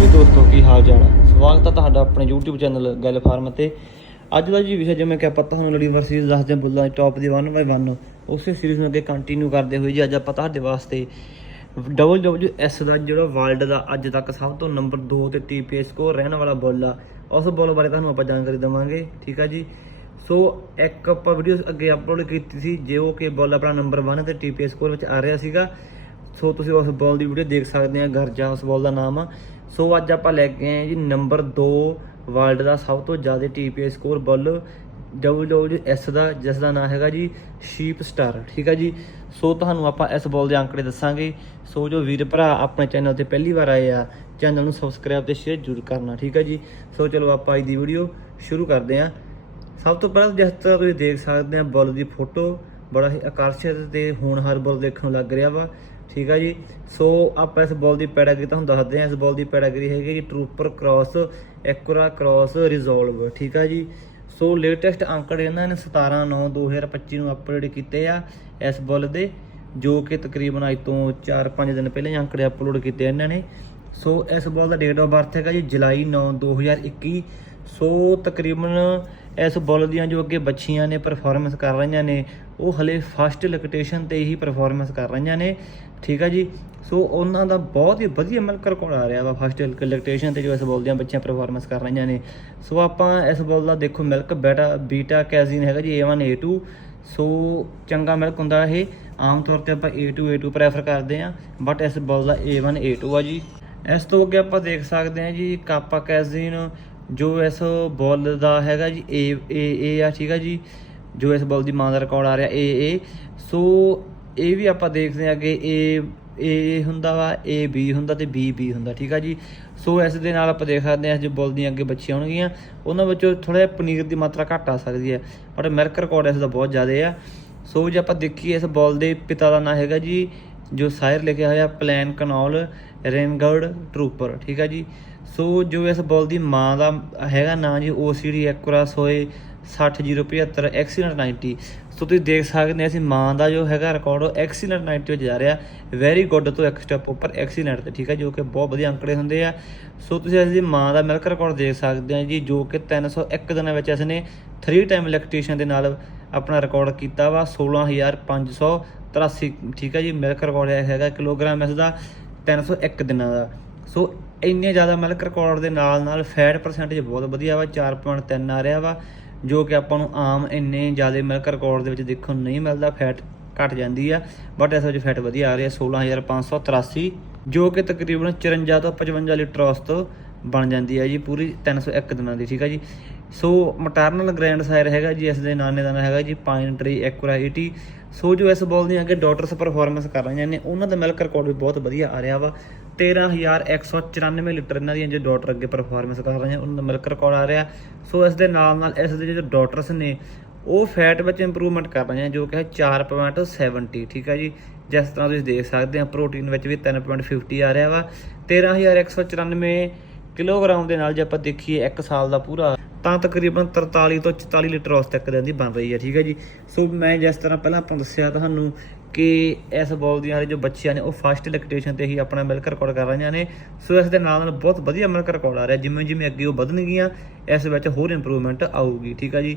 ਵੀ ਦੋਸਤੋ, ਕੀ ਹਾਲ ਚਾਲ ਹੈ ਸਵਾਗਤ ਹੈ ਤੁਹਾਡਾ ਆਪਣੇ YouTube ਚੈਨਲ ਗੱਲ ਫਾਰਮ ਤੇ। ਅੱਜ ਦਾ ਜੀ ਵਿਸ਼ਾ ਜਿਵੇਂ ਕਿ ਆਪਾਂ ਤੁਹਾਨੂੰ ਲੜੀ ਸੀਰੀਜ਼ ਦੱਸਦੇ ਹਾਂ, ਬੁੱਲਾਂ ਦੀ ਟੌਪ ਦੀ 1 ਬਾਈ 1 ਉਸੇ ਸੀਰੀਜ਼ ਨੂੰ ਅੱਗੇ ਕੰਟੀਨਿਊ ਕਰਦੇ ਹੋਏ ਜੀ, ਅੱਜ ਆਪਾਂ ਤੁਹਾਡੇ ਵਾਸਤੇ WWS ਦਾ ਜਿਹੜਾ ਵਰਲਡ ਦਾ ਅੱਜ ਤੱਕ ਸਭ ਤੋਂ ਨੰਬਰ 2 ਤੇ TPS ਸਕੋਰ ਰਹਿਣ ਵਾਲਾ ਬੁੱਲ ਆ, ਉਸ ਬੁੱਲ ਬਾਰੇ ਤੁਹਾਨੂੰ ਆਪਾਂ ਜਾਣਕਾਰੀ ਦੇਵਾਂਗੇ, ਠੀਕ ਆ ਜੀ? ਸੋ, ਇੱਕ ਆਪਾਂ ਵੀਡੀਓ ਅੱਗੇ ਅਪਲੋਡ ਕੀਤੀ ਸੀ, ਜੋ ਕਿ ਬੁੱਲ ਆਪਣਾ ਨੰਬਰ 1 ਤੇ TPS ਸਕੋਰ ਵਿੱਚ ਆ ਰਿਹਾ ਸੀਗਾ ਸੋ ਤੁਸੀਂ ਉਸ ਬਾਲ ਦੀ ਵੀਡੀਓ ਦੇਖ ਸਕਦੇ ਆ ਗਰਜਾ ਉਸ ਬਾਲ ਦਾ ਨਾਮ ਆ। ਸੋ ਅੱਜ ਆਪਾਂ ਲੈ ਕੇ ਆਏ ਜੀ ਨੰਬਰ 2 ਵਰਲਡ ਦਾ ਸਭ ਤੋਂ ਜ਼ਿਆਦਾ TPS ਸਕੋਰ ਬਾਲ WWS ਦਾ, ਜਿਸ ਦਾ ਨਾਮ ਹੈਗਾ ਜੀ ਸ਼ੀਪ ਸਟਾਰ ਠੀਕ ਹੈ ਜੀ? ਸੋ ਤੁਹਾਨੂੰ ਆਪਾਂ ਇਸ ਬਾਲ ਦੇ ਅੰਕੜੇ ਦੱਸਾਂਗੇ। ਸੋ ਜੋ ਵੀਰ ਭਰਾ ਆਪਣੇ ਚੈਨਲ ਤੇ ਪਹਿਲੀ ਵਾਰ ਆਏ ਆ, ਚੈਨਲ ਨੂੰ ਸਬਸਕ੍ਰਾਈਬ ਤੇ ਸ਼ੇਅਰ ਜ਼ਰੂਰ ਕਰਨਾ, ਠੀਕ ਹੈ ਜੀ? ਸੋ ਚਲੋ ਆਪਾਂ ਅੱਜ ਦੀ ਵੀਡੀਓ ਸ਼ੁਰੂ ਕਰਦੇ ਹਾਂ ਸਭ ਤੋਂ ਪਹਿਲਾਂ ਜਿਸ ਤਰ੍ਹਾਂ ਤੁਸੀਂ ਦੇਖ ਸਕਦੇ ਆ, ਬੁੱਲ ਦੀ ਫੋਟੋ ਬੜਾ ਹੀ ਆਕਰਸ਼ਿਤ ਤੇ ਹੋਣਹਾਰ ਬੁੱਲ ਦੇਖਣ ਨੂੰ ਲੱਗ ਰਿਹਾ ਵਾ। ਠੀਕ ਆ ਜੀ? ਸੋ ਆਪਾਂ ਇਸ ਬੁੱਲ ਦੀ ਪੈਡਾਗਰੀ ਤੁਹਾਨੂੰ ਦੱਸਦੇ ਹਾਂ ਇਸ ਬੁੱਲ ਦੀ ਪੈਡਾਗਰੀ ਹੈਗੀ ਜੀ trooper cross Acura cross resolve ਠੀਕ ਆ ਜੀ? ਸੋ ਲੇਟੈਸਟ ਅੰਕੜੇ ਇਹਨਾਂ ਨੇ 17 9 2025 ਨੂੰ ਅਪਲੋਡ ਕੀਤੇ ਆ ਇਸ ਬੁੱਲ ਦੇ, ਜੋ ਕਿ ਤਕਰੀਬਨ ਅੱਜ ਤੋਂ 4-5 ਦਿਨ ਪਹਿਲਾਂ ਅੰਕੜੇ ਅਪਲੋਡ ਕੀਤੇ ਇਹਨਾਂ ਨੇ। ਸੋ ਇਸ ਬੁੱਲ ਦਾ ਡੇਟ ਆਫ ਬਰਥ ਹੈਗਾ ਜੀ ਜੁਲਾਈ 9 2021 ਸੋ ਤਕਰੀਬਨ ਇਸ ਬੁੱਲ ਦੀਆਂ ਜੋ ਅੱਗੇ ਬੱਚੀਆਂ ਨੇ ਪਰਫਾਰਮੈਂਸ ਕਰ ਰਹੀਆਂ ਨੇ, ਉਹ ਹਲੇ ਫਸਟ ਲੋਕੇਸ਼ਨ ਤੇ ਹੀ ਪਰਫਾਰਮੈਂਸ ਕਰ ਰਹੀਆਂ ਨੇ। ਠੀਕ ਆ ਜੀ। ਸੋ ਉਹਨਾਂ ਦਾ ਬਹੁਤ ਹੀ ਵਧੀਆ ਮਿਲਕ ਰਿਕਾਰਡ ਆ ਰਿਹਾ ਵਾ ਫਸਟ ਲੈਕਟੇਸ਼ਨ ਤੇ ਜੋ ਇਸ ਬੁੱਲ ਦੀਆਂ ਬੱਚੀਆਂ ਪਰਫਾਰਮੈਂਸ ਕਰ ਰਹੀਆਂ ਨੇ। ਸੋ ਆਪਾਂ ਇਸ ਬੋਲ ਦਾ ਦੇਖੋ ਮਿਲਕ ਬੈਟਾ ਬੀਟਾ ਕੈਜ਼ੀਨ ਹੈਗਾ ਜੀ A1 A2 ਸੋ ਚੰਗਾ ਮਿਲਕ ਹੁੰਦਾ ਇਹ। ਆਮ ਤੌਰ ਤੇ ਆਪਾਂ A2 A2 ਪ੍ਰੈਫਰ ਕਰਦੇ ਆ ਬਟ ਇਸ ਬੋਲ ਦਾ A1 A2 ਆ ਜੀ। ਇਸ ਤੋਂ ਅੱਗੇ ਆਪਾਂ ਦੇਖ ਸਕਦੇ ਹਾਂ ਜੀ ਕਾਪਾ ਕੈਜ਼ੀਨ ਜੋ ਇਸ ਬੋਲ ਦਾ ਹੈਗਾ ਜੀ, A A A ਆ, ਠੀਕ ਆ ਜੀ। ਜੋ ਇਸ ਬੋਲ ਦੀ ਮਾਂ ਦਾ ਰਿਕਾਰਡ ਆ ਰਿਹਾ, A A ਸੋ ਇਹ ਵੀ ਆਪਾਂ ਦੇਖਦੇ ਹਾਂ ਕਿ A ਏ ਹੁੰਦਾ ਵਾ ਏ ਬੀ ਹੁੰਦਾ ਤੇ ਬੀ ਬੀ ਹੁੰਦਾ, ਠੀਕ ਆ ਜੀ? ਸੋ ਇਸ ਦੇ ਨਾਲ ਆਪਾਂ ਦੇਖ ਸਕਦੇ ਹਾਂ ਜੋ ਬੁੱਲ ਦੀਆਂ ਅੱਗੇ ਬੱਚੀਆਂ ਹੋਣਗੀਆਂ, ਉਹਨਾਂ ਵਿੱਚੋਂ ਥੋੜਾ ਜਿਹਾ ਪਨੀਰ ਦੀ ਮਾਤਰਾ ਘੱਟ ਆ ਸਕਦੀ ਹੈ ਪਰ ਮਿਲਕ ਰਿਕਾਰਡ ਇਸ ਦਾ ਬਹੁਤ ਜ਼ਿਆਦਾ ਆ। ਸੋ ਜੇ ਆਪਾਂ ਦੇਖੀਏ ਇਸ ਬੁੱਲ ਦੇ ਪਿਤਾ ਦਾ ਨਾਮ ਹੈਗਾ ਜੀ, ਜੋ ਸਾਇਰ ਲਿਖਿਆ ਹੋਇਆ, ਪਲਾਨ ਕਨੌਲ ਰੇਨਗਰਡ ਟਰੂਪਰ, ਠੀਕ ਆ ਜੀ? ਸੋ ਜੋ ਇਸ ਬੁੱਲ ਦੀ ਮਾਂ ਦਾ ਹੈਗਾ ਨਾਂ ਜੀ OCD ਐਕੁਰਸ ਹੋਏ 60075 ਐਕਸੀਡੈਂਟ 90 ਸੋ ਤੁਸੀਂ ਦੇਖ ਸਕਦੇ ਅਸੀਂ ਮਾਂ ਦਾ ਜੋ ਹੈਗਾ ਰਿਕਾਰਡ ਉਹ ਐਕਸੀਡੈਂਟ 90 ਵਿੱਚ ਜਾ ਰਿਹਾ। ਵੈਰੀ ਗੁੱਡ ਤੋਂ ਇੱਕ ਸਟੈਪ ਉੱਪਰ ਐਕਸੀਡੈਂਟ ਤੇ, ਠੀਕ ਹੈ, ਜੋ ਕਿ ਬਹੁਤ ਵਧੀਆ ਅੰਕੜੇ ਹੁੰਦੇ ਆ। ਸੋ ਤੁਸੀਂ ਇਸ ਦੀ ਮਾਂ ਦਾ ਮਿਲਕ ਰਿਕਾਰਡ ਦੇਖ ਸਕਦੇ ਆ ਜੀ, ਜੋ ਕਿ 301 ਦਿਨਾਂ ਵਿੱਚ ਇਸ ਨੇ 3 ਟਾਈਮ ਲੈਕਟੇਸ਼ਨ ਦੇ ਨਾਲ ਆਪਣਾ ਰਿਕਾਰਡ ਕੀਤਾ ਵਾ 16583 ਠੀਕ ਹੈ ਜੀ ਮਿਲਕ ਰਿਕਾਰਡ ਹੈਗਾ ਕਿਲੋਗ੍ਰਾਮ ਇਸ ਦਾ 301 ਦਿਨਾਂ ਦਾ। ਸੋ ਇੰਨੇ ਜ਼ਿਆਦਾ ਮਿਲਕ ਰਿਕਾਰਡ ਦੇ ਨਾਲ ਨਾਲ ਫੈਟ ਪਰਸੈਂਟੇਜ ਬਹੁਤ ਵਧੀਆ ਵਾ 4.3 ਆ ਰਿਹਾ ਵਾ। ਜੋ ਕਿ ਆਪਾਂ ਨੂੰ ਆਮ ਇੰਨੇ ਜ਼ਿਆਦਾ ਮਿਲਕ ਰਿਕਾਰਡ ਦੇ ਵਿੱਚ ਦੇਖਣ ਨੂੰ ਨਹੀਂ ਮਿਲਦਾ ਫੈਟ ਘਟ ਜਾਂਦੀ ਆ ਬਟ ਇਸ ਵਿੱਚ ਫੈਟ ਵਧੀਆ ਆ ਰਹੀ ਹੈ 16583 ਜੋ ਕਿ ਤਕਰੀਬਨ 54 ਤੋਂ 55 ਲੀਟਰ ਔਸਤ ਬਣ ਜਾਂਦੀ ਹੈ ਜੀ, ਪੂਰੀ 301 ਦਿਨਾਂ ਦੀ, ਠੀਕ ਹੈ ਜੀ। ਸੋ ਮਟਰਨਲ ਗ੍ਰੈਂਡ ਸਾਇਰ ਹੈਗਾ ਜੀ, ਇਸ ਦੇ ਨਾਨੇ ਦਾ ਨਾਂ ਹੈਗਾ ਜੀ ਪਾਈਨ ਟ੍ਰੀ ਐਕੁਰਾ 80 ਸੋ ਜੋ ਇਸ ਬਾਲ ਦੀਆਂ ਅੱਗੇ ਡਾਟਰਸ ਪਰਫਾਰਮੈਂਸ ਕਰ ਰਹੀਆਂ ਨੇ, ਉਹਨਾਂ ਦਾ ਮਿਲਕ ਰਿਕਾਰਡ ਵੀ ਬਹੁਤ ਵਧੀਆ ਆ ਰਿਹਾ ਵਾ। 13194 ਲੀਟਰ ਇਹਨਾਂ ਦੀਆਂ ਜੋ ਡਾਟਰ ਅੱਗੇ ਪਰਫਾਰਮੈਂਸ ਕਰ ਰਹੀਆਂ ਉਹਨਾਂ ਦਾ ਮਿਲਕ ਰਿਕਾਰਡ ਆ ਰਿਹਾ। ਸੋ ਇਸ ਦੇ ਨਾਲ ਨਾਲ ਇਸ ਦੇ ਜੋ ਡਾਟਰਸ ਨੇ, ਉਹ ਫੈਟ ਵਿੱਚ ਇੰਪਰੂਵਮੈਂਟ ਕਰ ਰਹੀਆਂ ਜੋ ਕਿ ਹੈ 4.70 ਠੀਕ ਹੈ ਜੀ? ਜਿਸ ਤਰ੍ਹਾਂ ਤੁਸੀਂ ਦੇਖ ਸਕਦੇ ਆ ਪ੍ਰੋਟੀਨ ਵਿੱਚ ਵੀ 3.50 ਆ ਰਿਹਾ ਵਾ। 13194 ਕਿਲੋਗ੍ਰਾਮ ਦੇ ਨਾਲ ਜੇ ਆਪਾਂ ਦੇਖੀਏ 1 ਸਾਲ ਦਾ ਪੂਰਾ ਤਾਂ ਤਕਰੀਬਨ 43 ਤੋਂ 44 ਲੀਟਰ ਉਸ ਤੱਕ ਦੀ ਬਣ ਰਹੀ ਹੈ ਠੀਕ ਹੈ ਜੀ? ਸੋ ਮੈਂ ਜਿਸ ਤਰ੍ਹਾਂ ਪਹਿਲਾਂ ਆਪਾਂ ਦੱਸਿਆ ਤੁਹਾਨੂੰ ਕਿ ਇਸ ਬੋਲ ਦੀਆਂ ਹਾਲੇ ਜੋ ਬੱਚੀਆਂ ਨੇ, ਉਹ ਫਸਟ ਲੈਕਟੇਸ਼ਨ ਤੇ ਹੀ ਆਪਣਾ ਮਿਲਕ ਰਿਕਾਰਡ ਕਰ ਰਹੀਆਂ ਨੇ। ਸੋ ਇਸ ਦੇ ਨਾਲ ਨਾਲ ਬਹੁਤ ਵਧੀਆ ਮਿਲਕ ਰਿਕਾਰਡ ਆ ਰਿਹਾ ਜਿਵੇਂ ਜਿਵੇਂ ਅੱਗੇ ਉਹ ਵਧਣਗੀਆਂ, ਇਸ ਵਿੱਚ ਹੋਰ ਇੰਪਰੂਵਮੈਂਟ ਆਊਗੀ, ਠੀਕ ਹੈ ਜੀ?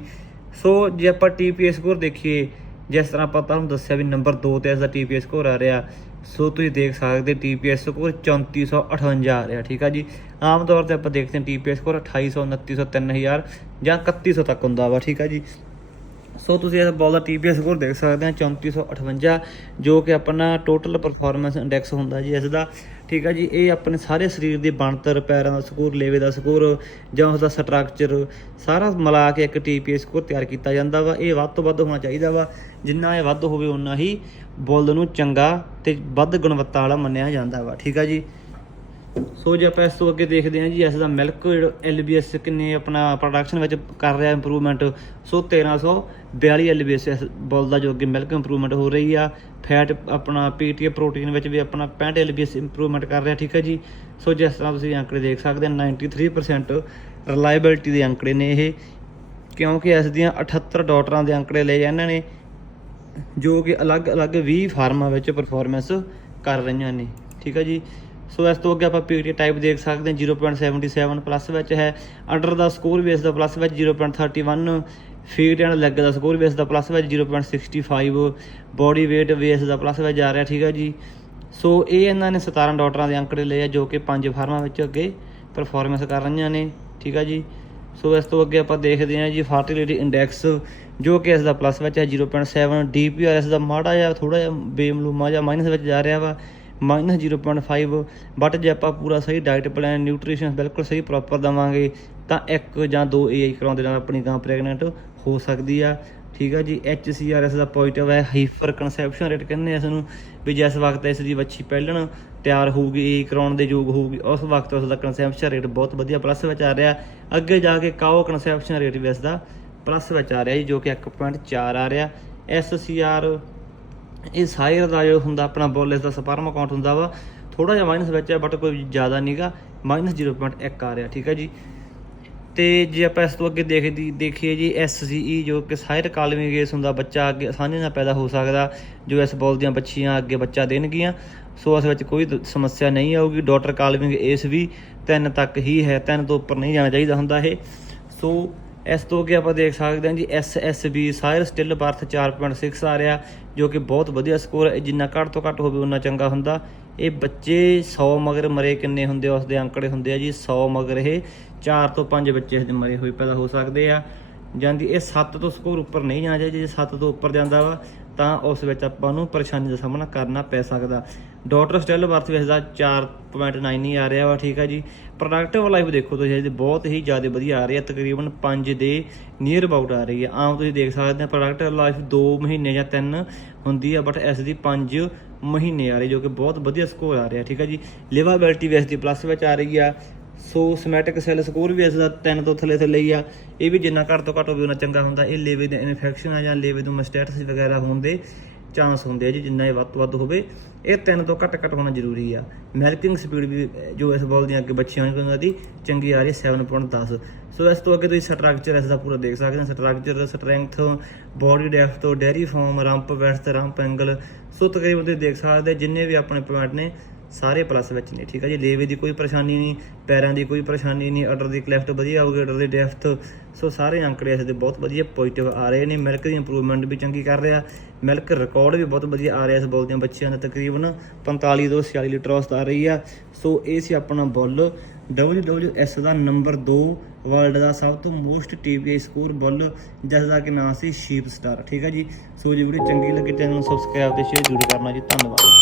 ਸੋ ਜੇ ਆਪਾਂ TPS ਸਕੋਰ ਦੇਖੀਏ, ਜਿਸ ਤਰ੍ਹਾਂ ਆਪਾਂ ਤੁਹਾਨੂੰ ਦੱਸਿਆ ਵੀ ਨੰਬਰ 2 ਤੇ ਇਸ ਦਾ TPS ਸਕੋਰ ਆ ਰਿਹਾ ਸੋ ਤੁਸੀਂ ਦੇਖ ਸਕਦੇ TPS ਸਕੋਰ 3458 ਆ ਰਿਹਾ, ਠੀਕ ਆ ਜੀ। ਆਮ ਤੌਰ ਤੇ ਆਪਾਂ ਦੇਖਦੇ ਹਾਂ TPS ਸਕੋਰ 2800 2900 3000 ਜਾਂ 3100 ਤੱਕ ਹੁੰਦਾ ਵਾ, ਠੀਕ ਆ ਜੀ। ਸੋ ਤੁਸੀਂ ਇਸ ਬਾਲ ਦਾ TPS ਸਕੋਰ ਦੇਖ ਸਕਦੇ ਆ 3458 ਜੋ ਕਿ ਆਪਣਾ ਟੋਟਲ ਪਰਫਾਰਮੈਂਸ ਇੰਡੈਕਸ ਹੁੰਦਾ ਜੀ ਇਸ ਦਾ ਠੀਕ ਆ ਜੀ, ਇਹ ਆਪਣੇ ਸਾਰੇ ਸਰੀਰ ਦੀ ਬਣਤਰ, ਪੈਰਾਂ ਦਾ ਸਕੋਰ, ਲੇਵੇ ਦਾ ਸਕੋਰ, ਜਾਂ ਉਸ ਦਾ ਸਟਰਕਚਰ ਸਾਰਾ ਮਿਲਾ ਕੇ ਇੱਕ TPS ਸਕੋਰ ਤਿਆਰ ਕੀਤਾ ਜਾਂਦਾ ਵਾ। ਇਹ ਵੱਧ ਤੋਂ ਵੱਧ ਹੋਣਾ ਚਾਹੀਦਾ ਵਾ। ਜਿੰਨਾ ਇਹ ਵੱਧ ਹੋਵੇ ਉਨਾ ਹੀ ਬੁੱਲ ਨੂੰ ਚੰਗਾ ਤੇ ਵੱਧ ਗੁਣਵੱਤਾ ਵਾਲਾ ਮੰਨਿਆ ਜਾਂਦਾ ਵਾ। ਠੀਕ ਆ ਜੀ। ਸੋ ਜੇ ਆਪਾਂ ਇਸ ਤੋਂ ਅੱਗੇ ਦੇਖਦੇ ਹਾਂ ਜੀ, ਇਸ ਦਾ ਮਿਲਕ ਐਲਬੀਐਸ ਕਿੰਨੇ ਆਪਣਾ ਪ੍ਰੋਡਕਸ਼ਨ ਵਿੱਚ ਕਰ ਰਿਹਾ ਇੰਪਰੂਵਮੈਂਟ ਸੋ 1342 ਐਲਬੀਐਸ ਇਸ ਬੁੱਲ ਦਾ ਜੋ ਅੱਗੇ ਮਿਲਕ ਇੰਪਰੂਵਮੈਂਟ ਹੋ ਰਹੀ ਆ। ਫੈਟ ਆਪਣਾ ਪੀਟੀਏ ਪ੍ਰੋਟੀਨ ਵਿੱਚ ਵੀ ਆਪਣਾ 65 ਐਲਬੀਐਸ ਇੰਪਰੂਵਮੈਂਟ ਕਰ ਰਿਹਾ, ਠੀਕ ਹੈ ਜੀ। ਸੋ ਜਿਸ ਤਰ੍ਹਾਂ ਤੁਸੀਂ ਅੰਕੜੇ ਦੇਖ ਸਕਦੇ ਹੋ 93% ਰਿਲਾਇਬਿਲਟੀ ਦੇ ਅੰਕੜੇ ਨੇ ਇਹ, ਕਿਉਂਕਿ ਇਸ ਦੀਆਂ 78 ਡਾਟਰਾਂ ਦੇ ਅੰਕੜੇ ਲਏ ਇਹਨਾਂ ਨੇ, ਜੋ ਕਿ ਅਲੱਗ-ਅਲੱਗ 20 ਫਾਰਮਾਂ ਵਿੱਚ ਪਰਫਾਰਮੈਂਸ ਕਰ ਰਹੀਆਂ ਨੇ, ਠੀਕ ਹੈ ਜੀ। ਸੋ ਇਸ ਤੋਂ ਅੱਗੇ ਆਪਾਂ ਪੀਟੀ ਟਾਈਪ ਦੇਖ ਸਕਦੇ ਹਾਂ 0.77 ਪਲੱਸ ਵਿੱਚ ਹੈ। ਅੰਡਰ ਦਾ ਸਕੋਰ ਬੇਸ ਦਾ ਪਲੱਸ ਵਿੱਚ 0.31 ਫੀਟ ਐਂਡ ਲੈਗ ਦਾ ਸਕੋਰ ਬੇਸ ਦਾ ਪਲੱਸ ਵਿੱਚ 0.65 ਬੋਡੀ weight ਬੇਸ ਦਾ ਪਲੱਸ ਵਿੱਚ ਜਾ ਰਿਹਾ, ਠੀਕ ਹੈ ਜੀ। ਸੋ ਇਹ ਇਹਨਾਂ ਨੇ 17 ਡਾਕਟਰਾਂ ਦੇ ਅੰਕੜੇ ਲਏ ਆ, ਜੋ ਕਿ ਪੰਜ ਫਾਰਮਾਂ ਵਿੱਚ ਅੱਗੇ ਪਰਫਾਰਮੈਂਸ ਕਰ ਰਹੀਆਂ ਨੇ, ਠੀਕ ਹੈ ਜੀ। ਸੋ ਇਸ ਤੋਂ ਅੱਗੇ ਆਪਾਂ ਦੇਖਦੇ ਹਾਂ ਜੀ ਫਰਟੀਲਿਟੀ ਇੰਡੈਕਸ ਜੋ ਕਿ ਇਸ ਦਾ ਪਲੱਸ ਵਿੱਚ ਹੈ 0.7 ਡੀਪੀਆਰ ਇਸ ਦਾ ਮਾੜਾ ਜਿਹਾ ਥੋੜਾ ਜਿਹਾ ਬੇਮਲੂਮਾ ਜਿਹਾ ਮਾਈਨਸ ਵਿੱਚ ਜਾ ਰਿਹਾ ਵਾ। ਮਾਈਨਸ 0.5 ਬਟ ਜੇ ਆਪਾਂ ਪੂਰਾ ਸਹੀ ਡਾਈਟ ਪਲਾਨ ਨਿਊਟ੍ਰੀਸ਼ਨ ਬਿਲਕੁਲ ਸਹੀ ਪ੍ਰੋਪਰ ਦਵਾਂਗੇ, ਤਾਂ ਇੱਕ ਜਾਂ ਦੋ ਏਆਈ ਕਰਾਉਣ ਦੇ ਨਾਲ ਆਪਣੀ ਗਾਂ ਪ੍ਰੈਗਨੈਂਟ ਹੋ ਸਕਦੀ ਆ। ਠੀਕ ਆ ਜੀ ਐਚਸੀਆਰਐਸ ਦਾ ਪੋਜ਼ਿਟਿਵ ਹੈ ਹਾਈਪਰ ਕਨਸੈਪਸ਼ਨ ਰੇਟ ਕਹਿੰਦੇ ਆ ਇਸ ਨੂੰ ਵੀ ਜਿਸ ਵਕਤ ਇਸ ਦੀ ਵੱਛੀ ਪਹਿਲਣ, ਤਿਆਰ ਹੋਊਗੀ ਏ ਕਰਾਉਣ ਦੇ ਯੋਗ ਹੋਊਗੀ, ਉਸ ਵਕਤ ਉਸ ਦਾ ਕਨਸੈਪਸ਼ਨ ਰੇਟ ਬਹੁਤ ਵਧੀਆ ਪਲੱਸ ਵਿੱਚ ਆ ਰਿਹਾ। ਅੱਗੇ ਜਾ ਕੇ ਕਾਓ ਕਨਸੈਪਸ਼ਨ ਰੇਟ ਵੀ ਇਸ ਦਾ ਪਲੱਸ ਵਿੱਚ ਆ ਰਿਹਾ ਜੀ, ਜੋ ਕਿ 1.4 ਆ ਰਿਹਾ। ਐਸਸੀਆਰ ਇਹ ਸਾਇਰ ਦਾ ਜੋ ਹੁੰਦਾ, ਆਪਣਾ ਬੋਲਸ ਦਾ ਸਪਰਮ ਅਕਾਊਂਟ ਹੁੰਦਾ ਵਾ ਥੋੜਾ ਜਿਹਾ ਮਾਈਨਸ ਵਿੱਚ ਹੈ ਬਟ ਕੋਈ ਜ਼ਿਆਦਾ ਨਹੀਂਗਾ ਮਾਈਨਸ 0.1 ਆ ਰਿਹਾ, ਠੀਕ ਹੈ ਜੀ? ਤੇ ਜੇ ਆਪਾਂ ਇਸ ਤੋਂ ਅੱਗੇ ਦੇਖਦੀ ਦੇਖੀਏ ਜੀ ਐਸਸੀਈ ਜੋ ਕਿ ਸਾਇਰ ਕਾਲਮੀ ਗੇਸ ਹੁੰਦਾ, ਬੱਚਾ ਅੱਗੇ ਆਸਾਨੀ ਨਾਲ ਪੈਦਾ ਹੋ ਸਕਦਾ, ਜੋ ਇਸ ਬੋਲ ਦੀਆਂ ਬੱਚੀਆਂ ਅੱਗੇ ਬੱਚਾ ਦੇਣਗੀਆਂ। ਸੋ ਇਸ ਵਿੱਚ ਕੋਈ ਦ- ਸਮੱਸਿਆ ਨਹੀਂ ਆਊਗੀ। ਡਾਕਟਰ ਕਾਲਮਿੰਗ ਏਸ ਵੀ ਤਿੰਨ ਤੱਕ ਹੀ ਹੈ, ਤਿੰਨ ਤੋਂ ਉੱਪਰ ਨਹੀਂ ਜਾਣਾ ਚਾਹੀਦਾ ਹੁੰਦਾ ਇਹ। ਸੋ ਇਸ ਤੋਂ ਅੱਗੇ ਆਪਾਂ ਦੇਖ ਸਕਦੇ ਹਾਂ ਜੀ ਐਸਐਸਬੀ ਸਾਇਰ ਸਟਿਲ ਬਰਥ 4.6 ਆ ਰਿਹਾ, ਜੋ ਕਿ ਬਹੁਤ ਵਧੀਆ ਸਕੋਰ ਹੈ। ਜਿੰਨਾ ਘੱਟ ਤੋਂ ਘੱਟ ਹੋਵੇ ਉਨਾ ਚੰਗਾ ਹੁੰਦਾ। ਇਹ ਬੱਚੇ 100 ਮਗਰ ਮਰੇ ਕਿੰਨੇ ਹੁੰਦੇ ਆ? ਉਸ ਦੇ ਅੰਕੜੇ ਹੁੰਦੇ ਆ ਜੀ। 100 ਮਗਰ ਇਹ 4 ਤੋਂ 5 ਬੱਚੇ ਇਹਦੇ ਮਰੇ ਹੋਏ ਪੈਦਾ ਹੋ ਸਕਦੇ ਆ। ਜਾਂਦੀ ਇਹ 7 ਤੋਂ ਸਕੋਰ ਉੱਪਰ ਨਹੀਂ ਜਾਣਾ ਚਾਹੀਦਾ। ਜੇ 7 ਤੋਂ ਉੱਪਰ ਜਾਂਦਾ ਵਾ, ਤਾਂ ਉਸ ਵਿੱਚ ਆਪਾਂ ਨੂੰ ਪਰੇਸ਼ਾਨੀ ਦਾ ਸਾਹਮਣਾ ਕਰਨਾ ਪੈ ਸਕਦਾ। ਡਾਕਟਰ ਸਟਿਲ ਬਰਥ ਵਿੱਚ ਦਾ 4.9 ਹੀ ਆ ਰਿਹਾ ਵਾ ਠੀਕ ਆ ਜੀ ਪ੍ਰੋਡਕਟਿਵ ਲਾਈਫ ਦੇਖੋ ਤੁਸੀਂ ਇਹਦੀ ਬਹੁਤ ਹੀ ਜ਼ਿਆਦਾ ਵਧੀਆ ਆ ਰਹੀ ਹੈ ਤਕਰੀਬਨ 5 ਦੇ ਨੀਅਰ ਅਬਾਊਟ ਆ ਰਹੀ ਹੈ ਆਮ ਤੁਸੀਂ ਦੇਖ ਸਕਦੇ ਹੋ ਪ੍ਰੋਡਕਟਿਵ ਲਾਈਫ 2 ਮਹੀਨੇ ਜਾਂ 3 ਹੁੰਦੀ ਆ ਬਟ ਇਸ ਦੀ 5 ਮਹੀਨੇ ਆ ਰਹੀ ਜੋ ਕਿ ਬਹੁਤ ਵਧੀਆ ਸਕੋਰ ਆ ਰਿਹਾ ਠੀਕ ਆ ਜੀ ਲਿਵਾਬਿਲਿਟੀ ਵੀ ਇਸ ਦੀ ਪਲੱਸ ਵਿੱਚ ਆ ਰਹੀ ਆ ਸੋ ਸਮੈਟਿਕ ਸੈੱਲ ਸਕੋਰ ਵੀ ਇਸ ਦਾ 3 ਤੋਂ ਥੱਲੇ ਥੱਲੇ ਹੀ ਆ ਇਹ ਵੀ ਜਿੰਨਾ ਘੱਟ ਤੋਂ ਘੱਟ ਹੋਵੇ ਉਹਨਾਂ ਚੰਗਾ ਹੁੰਦਾ ਇਹ ਲੇਵੇ ਦੇ ਇਨਫੈਕਸ਼ਨ ਆ ਜਾਂ ਲੇਵੇ ਤੋਂ ਮਸਟੈਟਸ ਵਗੈਰਾ ਹੋਣ ਦੇ ਚਾਂਸ ਹੁੰਦੇ ਆ ਜੀ, ਜਿੰਨਾ ਇਹ ਵੱਧ ਤੋਂ ਵੱਧ ਹੋਵੇ। ਇਹ ਤਿੰਨ ਤੋਂ ਘੱਟ ਘੱਟ ਹੋਣਾ ਜ਼ਰੂਰੀ ਆ। ਮਿਲਕਿੰਗ ਸਪੀਡ ਵੀ, ਜੋ ਇਸ ਬਾਲ ਦੀਆਂ ਅੱਗੇ ਬੱਚੀਆਂ ਨੇ ਉਹਨਾਂ ਦੀ, ਚੰਗੀ ਆ ਰਹੀ ਹੈ 7.10 ਸੋ ਇਸ ਤੋਂ ਅੱਗੇ ਤੁਸੀਂ ਸਟਰਕਚਰ ਇਸ ਦਾ ਪੂਰਾ ਦੇਖ ਸਕਦੇ ਹੋ। ਸਟਰਕਚਰ ਸਟਰੈਂਥ ਬੋਡੀ ਡੈਪਥ ਤੋਂ dairy form rump west rump angle so ਤਕਰੀਬਨ ਤੁਸੀਂ ਦੇਖ ਸਕਦੇ ਹੋ, ਜਿੰਨੇ ਵੀ ਆਪਣੇ ਪੁਆਇੰਟ ਨੇ ਸਾਰੇ ਪਲੱਸ ਵਿੱਚ ਨੇ, ਠੀਕ ਹੈ ਜੀ? ਲੇਵੇ ਦੀ ਕੋਈ ਪਰੇਸ਼ਾਨੀ ਨਹੀਂ, ਪੈਰਾਂ ਦੀ ਕੋਈ ਪਰੇਸ਼ਾਨੀ ਨਹੀਂ, ਅਡਰ ਦੀ ਕਲੈਫਟ ਵਧੀਆ ਆਊਗੀ ਅਡਰ ਦੀ ਡੈਫਥ ਸੋ ਸਾਰੇ ਅੰਕੜੇ ਇਸ ਦੇ ਬਹੁਤ ਵਧੀਆ ਪੋਜ਼ਿਟਿਵ ਆ ਰਹੇ ਨੇ ਮਿਲਕ ਦੀ ਇੰਪਰੂਵਮੈਂਟ ਵੀ ਚੰਗੀ ਕਰ ਰਿਹਾ। ਮਿਲਕ ਰਿਕਾਰਡ ਵੀ ਬਹੁਤ ਵਧੀਆ ਆ ਰਿਹਾ ਇਸ ਬੋਲ ਦੀਆਂ ਬੱਚਿਆਂ ਦਾ, ਤਕਰੀਬਨ 45 ਤੋਂ 46 ਲੀਟਰ ਔਸਤ ਆ ਰਹੀ ਆ। ਸੋ ਇਹ ਸੀ ਆਪਣਾ ਬੁੱਲ WWS ਦਾ ਨੰਬਰ 2 ਵਰਲਡ ਦਾ ਸਭ ਤੋਂ ਮੋਸਟ ਟੀਵੀ ਸਕੋਰ ਬੁੱਲ ਜਿਸ ਦਾ ਕਿ ਨਾਮ ਸੀ ਸ਼ੀਪ ਸਟਾਰ ਠੀਕ ਹੈ ਜੀ? ਸੋ ਜੇ ਵੀਡੀਓ ਚੰਗੀ ਲੱਗੇ ਚੈਨਲ ਨੂੰ ਸਬਸਕ੍ਰਾਈਬ ਤੇ ਸ਼ੇਅਰ ਜ਼ਰੂਰ ਕਰਨਾ ਜੀ। ਧੰਨਵਾਦ।